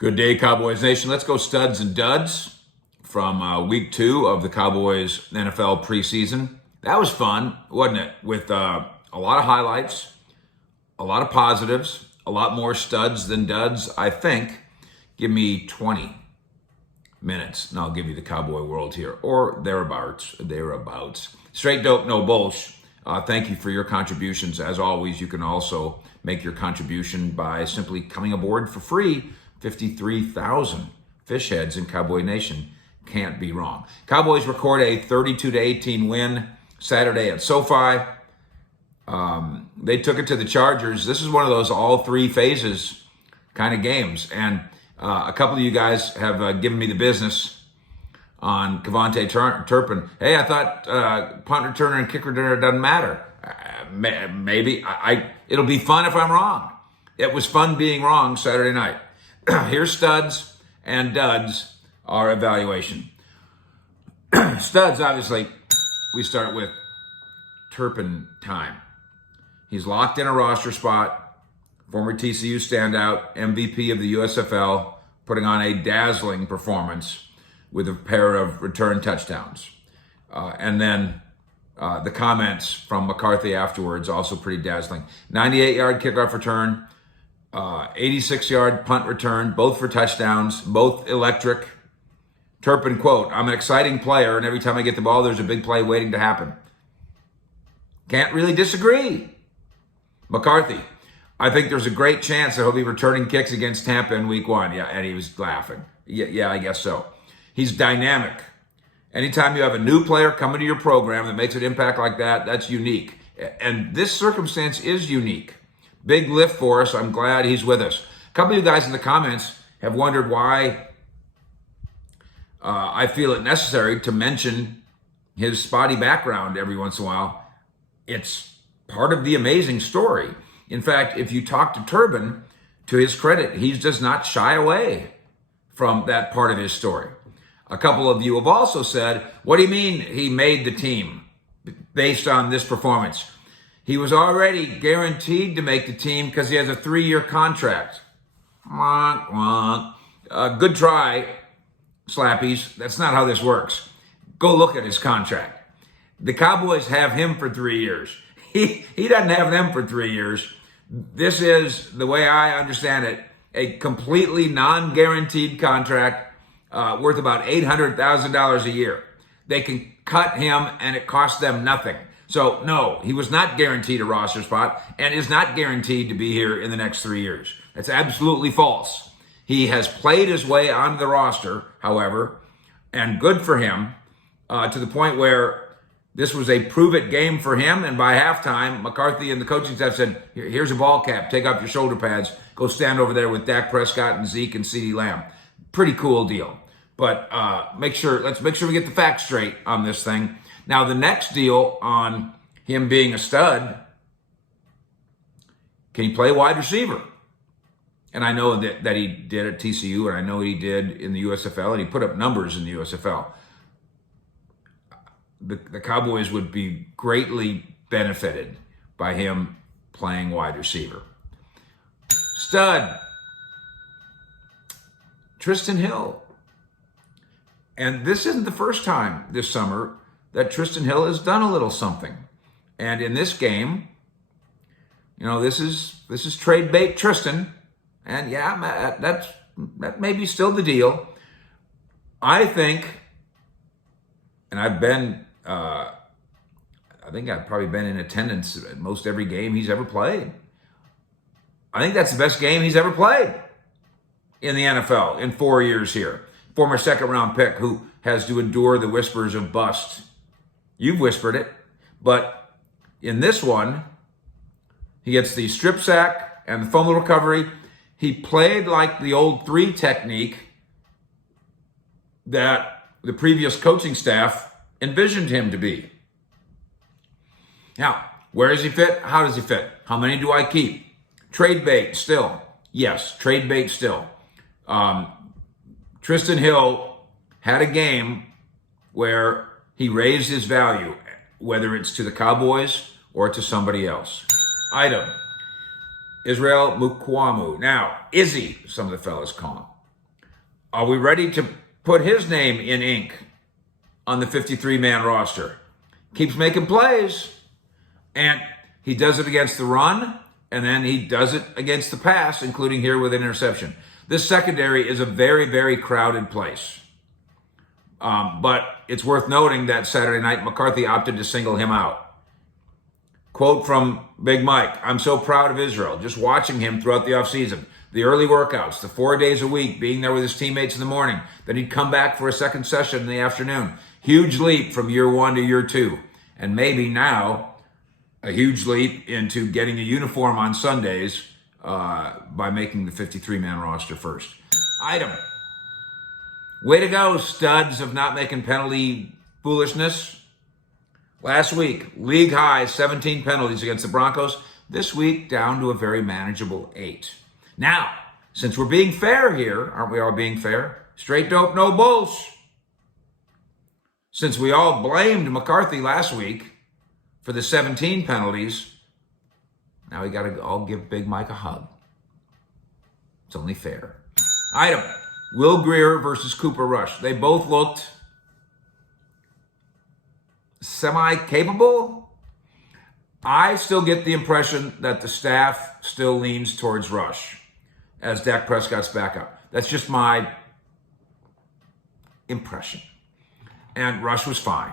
Good day, Cowboys Nation. Let's go studs and duds from week 2 of the Cowboys NFL preseason. That was fun, wasn't it? With a lot of highlights, a lot of positives, a lot more studs than duds, I think. Give me 20 minutes, and I'll give you the Cowboy world here, or thereabouts. Straight dope, no bullshh. Thank you for your contributions. As always, you can also make your contribution by simply coming aboard for free. 53,000 fish heads in Cowboy Nation. Can't be wrong. Cowboys record a 32-18 win Saturday at SoFi. They took it to the Chargers. This is one of those all three phases kind of games. And a couple of you guys have given me the business on Turpin. Hey, I thought punt returner and kick returner doesn't matter. Maybe. It'll be fun if I'm wrong. It was fun being wrong Saturday night. Here's studs and duds, our evaluation. Studs, obviously, we start with Turpin time. He's locked in a roster spot, former TCU standout, MVP of the USFL, putting on a dazzling performance with a pair of return touchdowns. And then the comments from McCarthy afterwards, also pretty dazzling. 98-yard kickoff return, 86-yard punt return, both for touchdowns, both electric. Turpin, quote, "I'm an exciting player, and every time I get the ball, there's a big play waiting to happen." Can't really disagree. McCarthy, "I think there's a great chance that he'll be returning kicks against Tampa in week 1. Yeah, and he was laughing. Yeah, I guess so. He's dynamic. Anytime you have a new player coming to your program that makes an impact like that, that's unique. And this circumstance is unique. Big lift for us. I'm glad he's with us." A couple of you guys in the comments have wondered why I feel it necessary to mention his spotty background every once in a while. It's part of the amazing story. In fact, if you talk to Turpin, to his credit, he does not shy away from that part of his story. A couple of you have also said, "What do you mean he made the team based on this performance?" He was already guaranteed to make the team because he has a 3-year contract. Good try, Slappies. That's not how this works. Go look at his contract. The Cowboys have him for 3 years. He doesn't have them for 3 years. This is, the way I understand it, a completely non-guaranteed contract worth about $800,000 a year. They can cut him and it costs them nothing. So no, he was not guaranteed a roster spot and is not guaranteed to be here in the next 3 years. That's absolutely false. He has played his way onto the roster, however, and good for him, to the point where this was a prove-it game for him. And by halftime, McCarthy and the coaching staff said, "Here's a ball cap. Take off your shoulder pads. Go stand over there with Dak Prescott and Zeke and CeeDee Lamb." Pretty cool deal. But let's make sure we get the facts straight on this thing. Now, the next deal on him being a stud, can he play wide receiver? And I know that he did at TCU, and I know he did in the USFL, and he put up numbers in the USFL. The Cowboys would be greatly benefited by him playing wide receiver. Stud, Trysten Hill. And this isn't the first time this summer that Trysten Hill has done a little something. And in this game, this is trade bait Trysten. And yeah, that may be still the deal. I think, and I think I've probably been in attendance at most every game he's ever played. I think that's the best game he's ever played in the NFL in 4 years here. Former second-round pick who has to endure the whispers of bust. You've whispered it. But in this one, he gets the strip sack and the fumble recovery. He played like the old 3 technique that the previous coaching staff envisioned him to be. Now, where does he fit? How does he fit? How many do I keep? Trade bait still. Yes, trade bait still. Trysten Hill had a game where he raised his value, whether it's to the Cowboys or to somebody else. Item, Israel Mukwamu. Now, Izzy, some of the fellas call him. Are we ready to put his name in ink on the 53-man roster? Keeps making plays, and he does it against the run, and then he does it against the pass, including here with an interception. This secondary is a very, very crowded place. But it's worth noting that Saturday night, McCarthy opted to single him out. Quote from Big Mike, "I'm so proud of Israel, just watching him throughout the offseason. The early workouts, the 4 days a week, being there with his teammates in the morning. Then he'd come back for a second session in the afternoon. Huge leap from year 1 to year 2. And maybe now a huge leap into getting a uniform on Sundays by making the 53-man roster first." Item. Way to go, studs, of not making penalty foolishness. Last week, league high 17 penalties against the Broncos. This week, down to a very manageable 8. Now, since we're being fair here, aren't we all being fair? Straight dope, no Bulshhh. Since we all blamed McCarthy last week for the 17 penalties, now we got to all give Big Mike a hug. It's only fair. Item. Will Grier versus Cooper Rush. They both looked semi-capable. I still get the impression that the staff still leans towards Rush as Dak Prescott's backup. That's just my impression. And Rush was fine.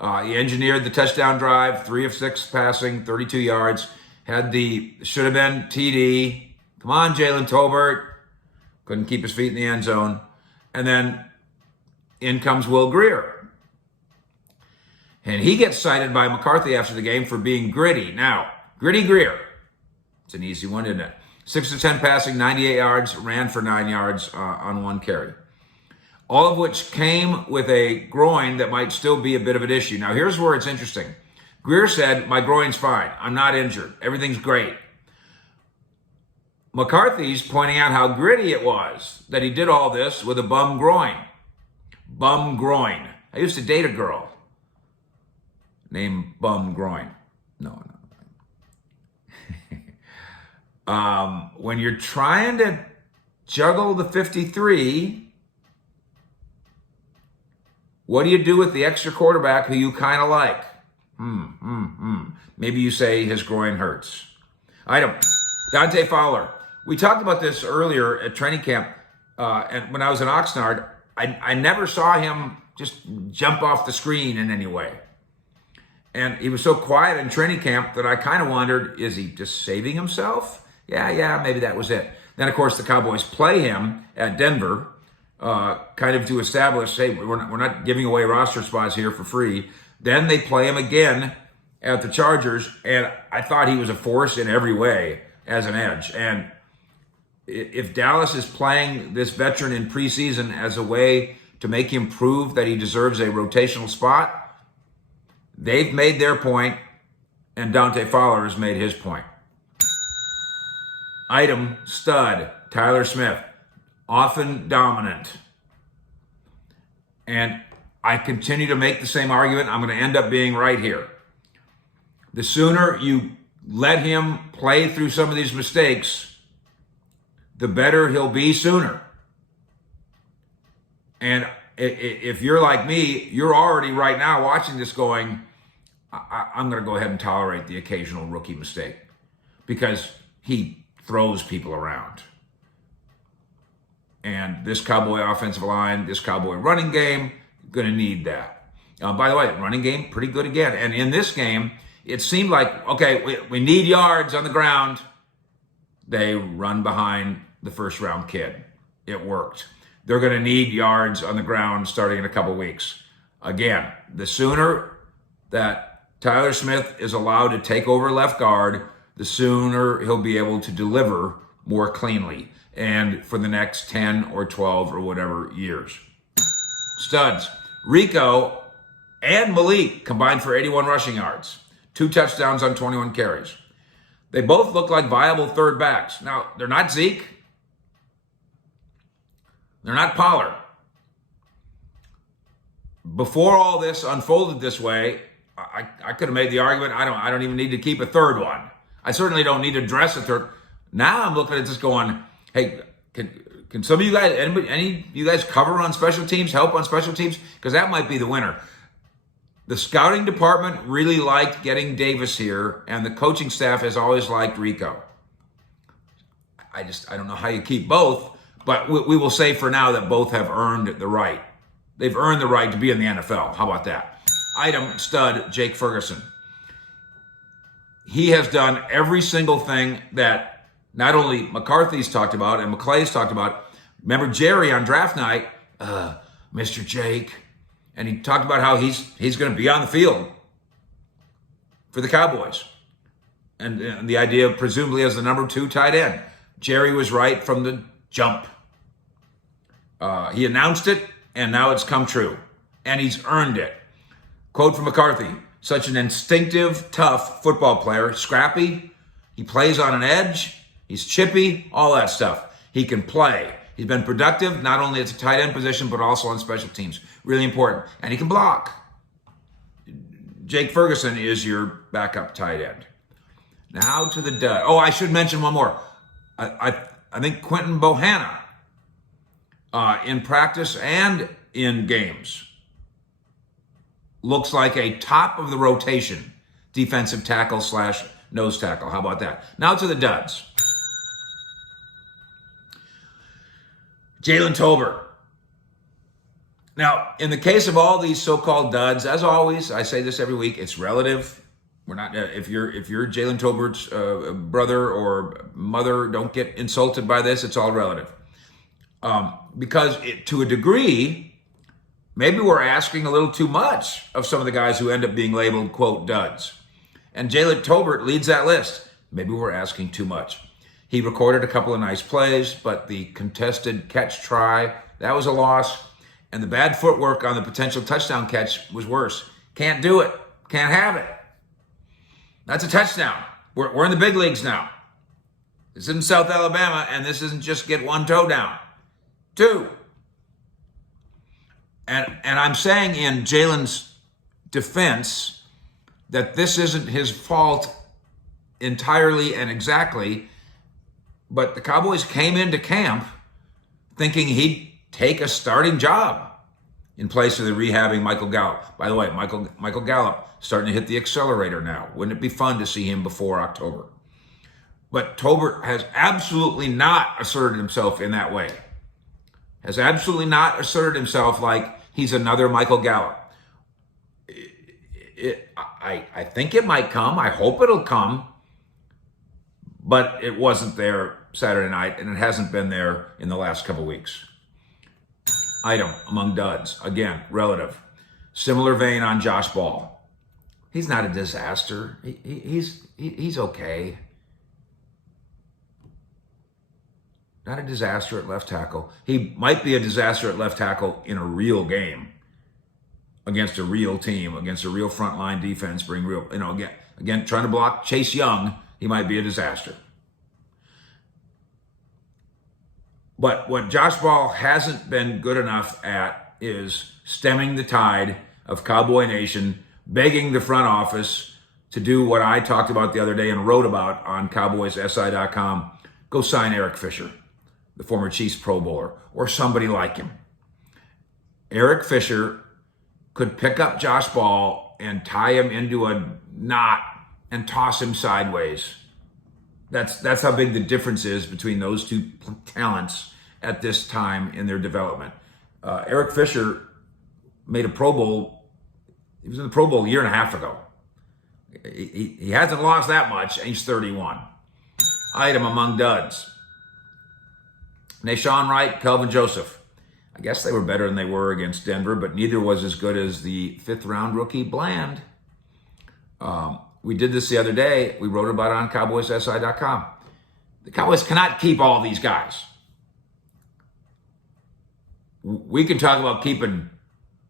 He engineered the touchdown drive, 3 of 6 passing, 32 yards. Had the should-have-been TD. Come on, Jalen Tolbert. Couldn't keep his feet in the end zone. And then in comes Will Grier. And he gets cited by McCarthy after the game for being gritty. Now, gritty Grier. It's an easy one, isn't it? 6 of 10 passing, 98 yards, ran for 9 yards on 1 carry. All of which came with a groin that might still be a bit of an issue. Now, here's where it's interesting. Grier said, "My groin's fine. I'm not injured. Everything's great." McCarthy's pointing out how gritty it was that he did all this with a bum groin. Bum groin. I used to date a girl named Bum Groin. No. When you're trying to juggle the 53, what do you do with the extra quarterback who you kind of like? Maybe you say his groin hurts. Item. Dante Fowler. We talked about this earlier at training camp, and when I was in Oxnard, I never saw him just jump off the screen in any way. And he was so quiet in training camp that I kind of wondered, is he just saving himself? Yeah, maybe that was it. Then, of course, the Cowboys play him at Denver, kind of to establish, hey, we're not giving away roster spots here for free. Then they play him again at the Chargers, and I thought he was a force in every way as an edge. And if Dallas is playing this veteran in preseason as a way to make him prove that he deserves a rotational spot, they've made their point, and Dante Fowler has made his point. Item. Stud. Tyler Smith. Often dominant. And I continue to make the same argument. I'm going to end up being right here. The sooner you let him play through some of these mistakes, the better he'll be sooner. And if you're like me, you're already right now watching this going, I'm going to go ahead and tolerate the occasional rookie mistake because he throws people around. And this Cowboy offensive line, this Cowboy running game, going to need that. By the way, running game, pretty good again. And in this game, it seemed like, okay, we need yards on the ground. They run behind the first-round kid. It worked. They're going to need yards on the ground starting in a couple weeks. Again, the sooner that Tyler Smith is allowed to take over left guard, the sooner he'll be able to deliver more cleanly and for the next 10 or 12 or whatever years. Studs. Rico and Malik combined for 81 rushing yards. 2 touchdowns on 21 carries. They both look like viable third backs. Now, they're not Zeke. They're not Pollard. Before all this unfolded this way, I could have made the argument, I don't even need to keep a third one. I certainly don't need to dress a third. Now I'm looking at this going, hey, can Can some of you guys, any of you guys cover on special teams, help on special teams? Because that might be the winner. The scouting department really liked getting Davis here, and the coaching staff has always liked Rico. I don't know how you keep both, but we will say for now that both have earned the right. They've earned the right to be in the NFL. How about that? Item, stud, Jake Ferguson. He has done every single thing that not only McCarthy's talked about and McClay's talked about. Remember Jerry on draft night, Mr. Jake, and he talked about how he's going to be on the field for the Cowboys. And the idea of presumably as the number 2 tight end. Jerry was right from the jump. He announced it, and now it's come true. And he's earned it. Quote from McCarthy, such an instinctive, tough football player, scrappy. He plays on an edge. He's chippy, all that stuff. He can play. He's been productive, not only at the tight end position, but also on special teams. Really important. And he can block. Jake Ferguson is your backup tight end. Now to the dud. Oh, I should mention one more. I think Quinton Bohanna, in practice and in games, looks like a top of the rotation defensive tackle / nose tackle. How about that? Now to the duds. Jalen Tolbert. Now, in the case of all these so-called duds, as always, I say this every week, it's relative. We're not, if you're Jalen Tolbert's brother or mother, don't get insulted by this. It's all relative. Because to a degree, maybe we're asking a little too much of some of the guys who end up being labeled, quote, duds. And Jalen Tolbert leads that list. Maybe we're asking too much. He recorded a couple of nice plays, but the contested catch try, that was a loss. And the bad footwork on the potential touchdown catch was worse. Can't do it. Can't have it. That's a touchdown. We're in the big leagues now. This isn't South Alabama, and this isn't just get one toe down. 2. And I'm saying in Jalen's defense that this isn't his fault entirely and exactly, but the Cowboys came into camp thinking he'd take a starting job in place of the rehabbing Michael Gallup. By the way, Michael Gallup starting to hit the accelerator now. Wouldn't it be fun to see him before October? But Tolbert has absolutely not asserted himself in that way. Has absolutely not asserted himself like he's another Michael Gallup. I think it might come. I hope it'll come. But it wasn't there Saturday night, and it hasn't been there in the last couple weeks. Item among duds. Again, relative. Similar vein on Josh Ball. He's not a disaster. He's okay. Not a disaster at left tackle. He might be a disaster at left tackle in a real game against a real team, against a real frontline defense, again, trying to block Chase Young, he might be a disaster. But what Josh Ball hasn't been good enough at is stemming the tide of Cowboy Nation, begging the front office to do what I talked about the other day and wrote about on CowboysSI.com. Go sign Eric Fisher, the former Chiefs Pro Bowler, or somebody like him. Eric Fisher could pick up Josh Ball and tie him into a knot and toss him sideways. That's how big the difference is between those two talents at this time in their development. Eric Fisher made a Pro Bowl. He was in the Pro Bowl a year and a half ago. He hasn't lost that much. He's 31. Item among duds. Nahshon Wright, Kelvin Joseph. I guess they were better than they were against Denver, but neither was as good as the 5th-round rookie Bland. We did this the other day. We wrote about it on CowboysSI.com. The Cowboys cannot keep all these guys. We can talk about keeping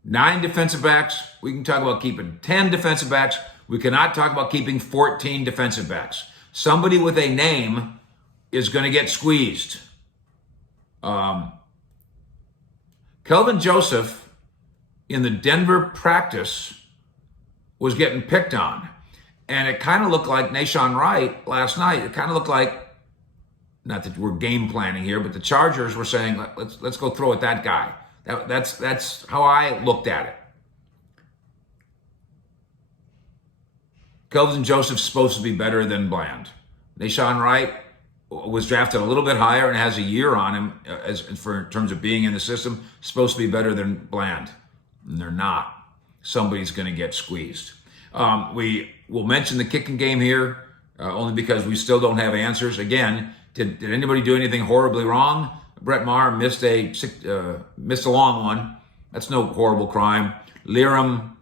9 defensive backs. We can talk about keeping 10 defensive backs. We cannot talk about keeping 14 defensive backs. Somebody with a name is going to get squeezed. Kelvin Joseph in the Denver practice was getting picked on. And it kind of looked like Nahshon Wright last night. It kind of looked like not that we're game planning here, but the Chargers were saying, let's go throw at that guy. That's how I looked at it. Kelvin Joseph's supposed to be better than Bland. Nashawn Wright was drafted a little bit higher and has a year on him in terms of being in the system. Supposed to be better than Bland. And they're not. Somebody's going to get squeezed. We will mention the kicking game here, only because we still don't have answers. Again, did anybody do anything horribly wrong? Brett Maher missed a long one. That's no horrible crime. Liram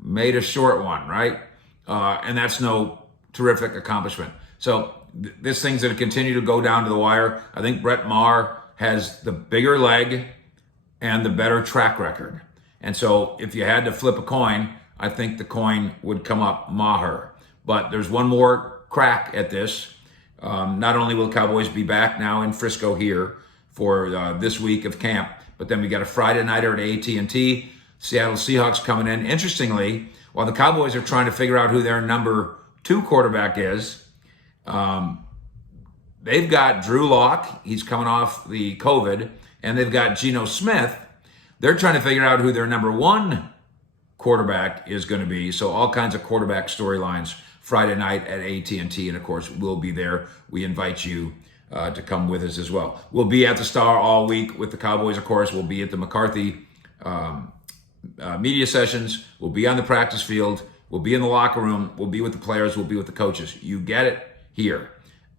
made a short one, right? And that's no terrific accomplishment. So this thing's going to continue to go down to the wire. I think Brett Maher has the bigger leg and the better track record. And so if you had to flip a coin, I think the coin would come up Maher. But there's one more crack at this. Not only will the Cowboys be back now in Frisco here for this week of camp, but then we got a Friday nighter at AT&T. Seattle Seahawks coming in. Interestingly, while the Cowboys are trying to figure out who their number 2 quarterback is, they've got Drew Lock. He's coming off the COVID. And they've got Geno Smith. They're trying to figure out who their number 1 quarterback is going to be. So all kinds of quarterback storylines Friday night at AT&T. And, of course, we'll be there. We invite you to come with us as well. We'll be at the Star all week with the Cowboys, of course. We'll be at the McCarthy media sessions. We'll be on the practice field. We'll be in the locker room. We'll be with the players. We'll be with the coaches. You get it here.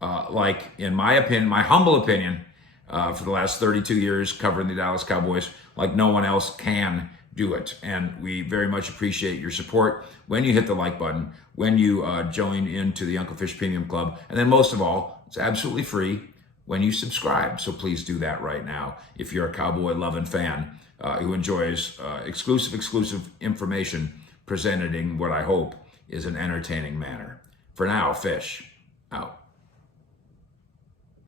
Like, in my opinion, my humble opinion, for the last 32 years covering the Dallas Cowboys, like no one else can do it. And we very much appreciate your support when you hit the like button, when you join into the Uncle Fish Premium Club, and then most of all, it's absolutely free when you subscribe. So please do that right now if you're a Cowboy-loving fan who enjoys exclusive information presented in what I hope is an entertaining manner. For now, Fish out.